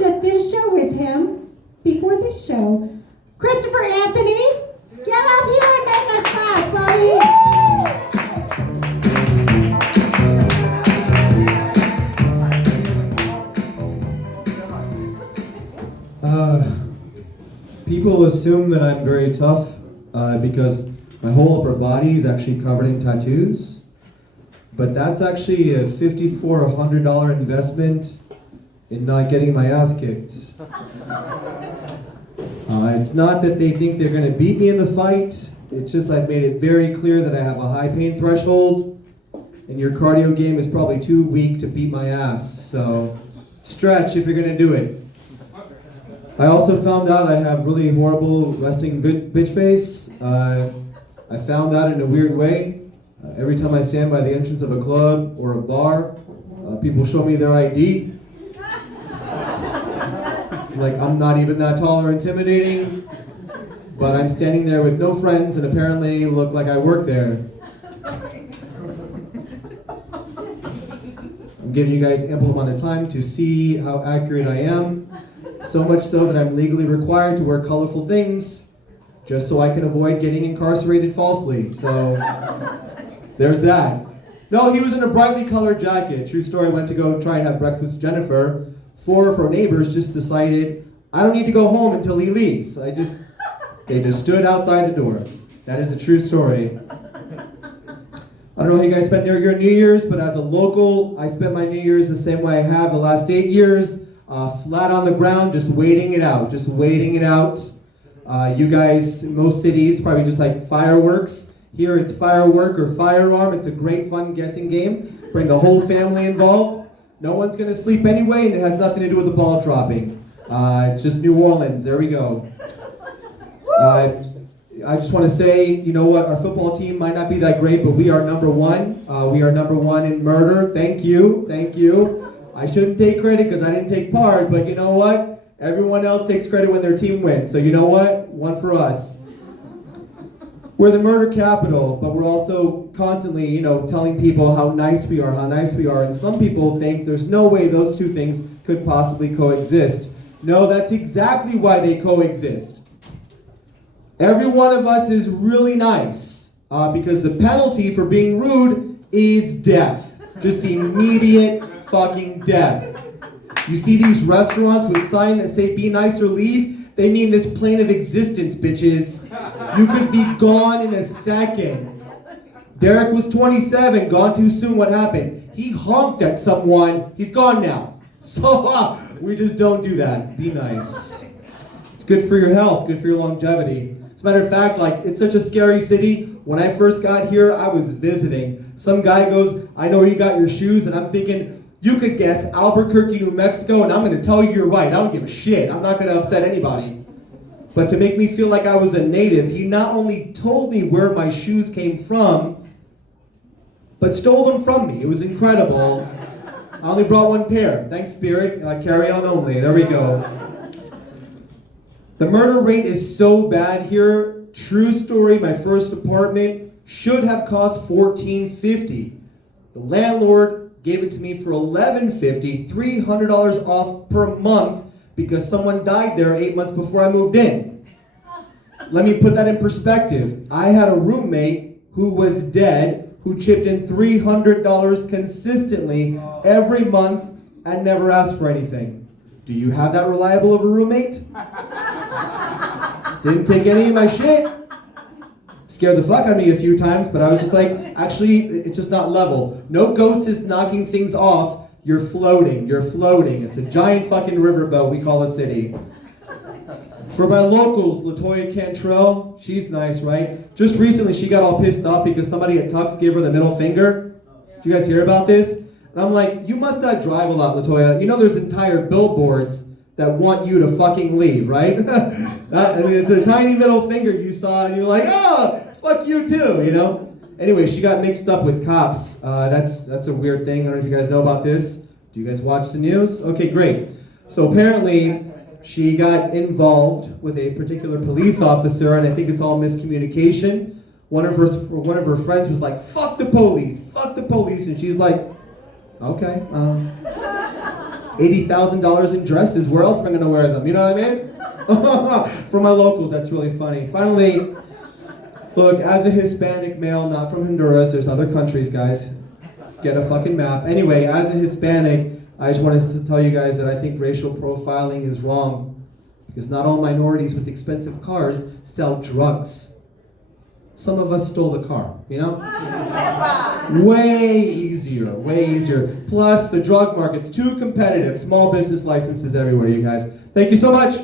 just did a show with him before this show. Christopher Anthony, get up here and make us laugh, buddy. People assume that I'm very tough because my whole upper body is actually covered in tattoos. But that's actually a $5,400 investment in not getting my ass kicked. It's not that they think they're going to beat me in the fight. It's just I've made it very clear that I have a high pain threshold, and your cardio game is probably too weak to beat my ass. So stretch if you're going to do it. I also found out I have really horrible resting bitch face. I found out in a weird way. Every time I stand by the entrance of a club or a bar, people show me their ID. Like I'm not even that tall or intimidating, but I'm standing there with no friends and apparently look like I work there. I'm giving you guys ample amount of time to see how accurate I am. So much so that I'm legally required to wear colorful things just so I can avoid getting incarcerated falsely. So there's that. No, he was in a brightly colored jacket. True story, went to go try and have breakfast with Jennifer. 4 of her neighbors just decided, I don't need to go home until he leaves. They just stood outside the door. That is a true story. I don't know how you guys spent your New Year's, but as a local, I spent my New Year's the same way I have the last 8 years. Flat on the ground, just waiting it out. You guys, in most cities, probably just like fireworks. Here it's firework or firearm. It's a great fun guessing game. Bring the whole family involved. No one's going to sleep anyway, and it has nothing to do with the ball dropping. It's just New Orleans. There we go. I just want to say, you know what? Our football team might not be that great, but we are number one. We are number one in murder. Thank you. I shouldn't take credit because I didn't take part, but you know what? Everyone else takes credit when their team wins. So you know what? One for us. We're the murder capital, but we're also constantly, telling people how nice we are. And some people think there's no way those two things could possibly coexist. No, that's exactly why they coexist. Every one of us is really nice because the penalty for being rude is death. Just immediate fucking death. You see these restaurants with signs that say be nice or leave? They mean this plane of existence, bitches. You could be gone in a second. Derek was 27, gone too soon. What happened? He honked at someone. He's gone now. So we just don't do that. Be nice. It's good for your health, good for your longevity. As a matter of fact, it's such a scary city. When I first got here, I was visiting. Some guy goes, I know where you got your shoes, and I'm thinking, you could guess Albuquerque, New Mexico, and I'm going to tell you you're right. I don't give a shit. I'm not going to upset anybody. But to make me feel like I was a native, he not only told me where my shoes came from, but stole them from me. It was incredible. I only brought one pair. Thanks, Spirit. Carry on only. There we go. The murder rate is so bad here. True story, my first apartment should have cost $1,450. The landlord gave it to me for $1,150, $300 off per month because someone died there 8 months before I moved in. Let me put that in perspective. I had a roommate who was dead, who chipped in $300 consistently every month and never asked for anything. Do you have that reliable of a roommate? Didn't take any of my shit. Scared the fuck out of me a few times, but I was just like, actually, it's just not level. No ghost is knocking things off. You're floating. It's a giant fucking riverboat we call a city. For my locals, LaToya Cantrell, she's nice, right? Just recently, she got all pissed off because somebody at Tux gave her the middle finger. Did you guys hear about this? And I'm like, you must not drive a lot, LaToya. You know there's entire billboards that want you to fucking leave, right? It's a tiny middle finger you saw, and you're like, oh, fuck you too, Anyway, she got mixed up with cops. That's a weird thing. I don't know if you guys know about this. Do you guys watch the news? Okay, great. So apparently, she got involved with a particular police officer, and I think it's all miscommunication. One of her friends was like, fuck the police, and she's like, okay. $80,000 in dresses. Where else am I gonna wear them? You know what I mean? For my locals, that's really funny. Finally, look, as a Hispanic male, not from Honduras, there's other countries, guys. Get a fucking map. Anyway, as a Hispanic, I just wanted to tell you guys that I think racial profiling is wrong. Because not all minorities with expensive cars sell drugs. Some of us stole the car, you know? Way easier, way easier. Plus, the drug market's too competitive. Small business licenses everywhere, you guys. Thank you so much.